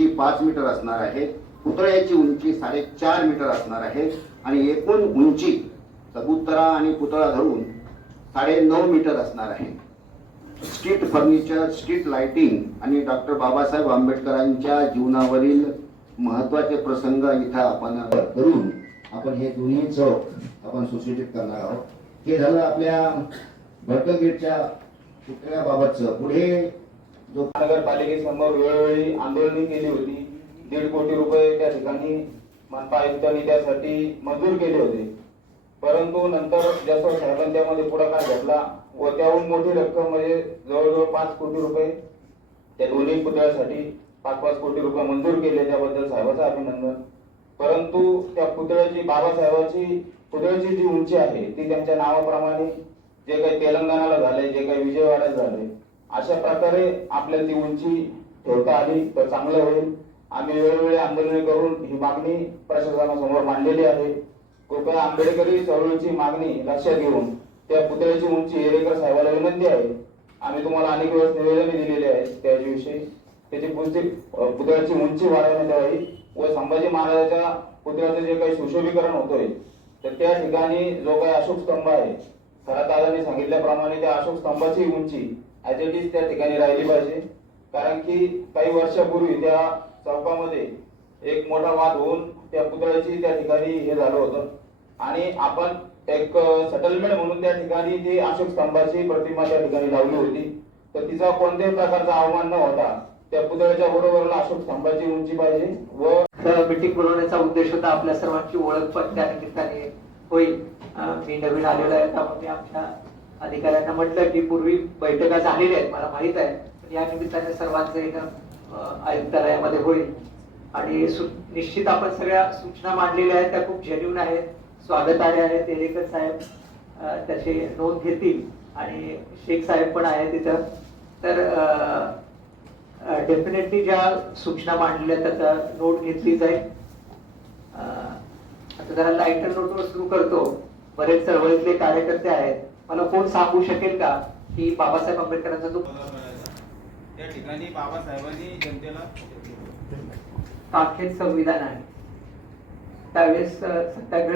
उंची 5 मीटर असणार आहे, पुतळ्याची उंची 4.5 मीटर असणार आहे आणि एकूण उंची चबुतरा आणि पुतळा धरून 9.5 मीटर असणार आहे. स्ट्रीट फर्निचर, स्ट्रीट लाइटिंग आणि डॉक्टर बाबासाहेब आंबेडकरांच्या जीवनावरील महत्त्वाचे प्रसंग इथं आपण करून आपण हे दोन्ही चौक आपण सुशोभित करणार आहोत. हे झालं आपल्या भडकल गेटच्या पुतळ्याबाबतचं. पुढे जो नगरपालिकेसमोर वेळोवेळी आंदोलने केली होती. 1.5 कोटी रुपये त्या ठिकाणी मनपा आयुक्तांनी त्यासाठी मंजूर केले होते. परंतु नंतर जसं साहेबांनी त्यामध्ये पुढाकार घेतला व त्याहून मोठी रक्कम म्हणजे जवळजवळ 5 कोटी रुपये त्या दोन्ही पुतळ्यासाठी 5-5 कोटी रुपये मंजूर केले. त्याबद्दल साहेबांचं अभिनंदन. परंतु त्या पुतळ्याची बाबासाहेबांची पुतळ्याची जी उंची आहे ती त्यांच्या नावाप्रमाणे जे काही तेलंगणाला झाले, जे काही विजयवाड्यात झाले, अशा प्रकारे आपल्याला ती उंची ठेवता आली तर चांगलं होईल. आम्ही वेळोवेळी आंदोलने करून ही मागणी प्रशासनासमोर मांडलेली आहे. कृपया आंबेडकरी चळवळीची मागणी लक्षात घेऊन त्या पुतळ्याची उंची हेरेकर साहेबाला विनंती आहे. आम्ही तुम्हाला अनेक वेळेस निवेदने दिलेली आहेत त्याविषयी. त्याची पुतळ्याची उंची वाढवण्यात यावी व संभाजी महाराजांच्या पुतळ्याचं जे काही सुशोभीकरण होतोय तर त्या ठिकाणी जो काही अशोक स्तंभ आहे, खरातादांनी सांगितल्याप्रमाणे त्या अशोक स्तंभाची उंची ॲज इट इज त्या ठिकाणी राहिली पाहिजे. कारण की काही वर्षापूर्वी त्या चौकामध्ये एक मोठा वाद होऊन त्या पुतळ्याची त्या ठिकाणी हे झालं होतं आणि आपण एक सेटलमेंट म्हणून त्या ठिकाणी ती अशोक स्तंभाची प्रतिमा त्या ठिकाणी लावली होती. तर तिचा कोणत्याही प्रकारचा अवमान न होता त्या पुतळ्याच्या बरोबरला अशोक स्तंभाची उंची पाहिजे. व मीटिंग बोलवण्याचा उद्देश होता आपल्या सर्वांची ओळख पण त्या निमित्ताने होईल. मी नवीन आलेलो आहे त्यामुळे आमच्या अधिकाऱ्यांना म्हटलं की पूर्वी बैठका झालेल्या आहेत मला माहित आहे, या निमित्ताने सर्वांचं एक आयुक्तालयामध्ये होईल आणि निश्चित आपण सगळ्या सूचना मांडलेल्या आहेत त्या खूप जेन्युइन आहेत, स्वागतार्ह आहेत. हेरेकर साहेब त्याची नोंद घेतील आणि शेख साहेब पण आहे तिथं. तर डेफिनेटली ज्या सूचना मांडलेल्या त्याचा नोट घेतली जाईल. आता जरा लाईटर नोटवर सुरू करतो. बरेच चळवळीतले कार्यकर्ते आहेत, मला कोण सांगू शकेल का की बाबासाहेब आंबेडकरांचा जो त्या ठिकाणी बाबासाहेबांनी जनतेला पाखेत संविधान आहे त्यावेळेस सत्याग्रह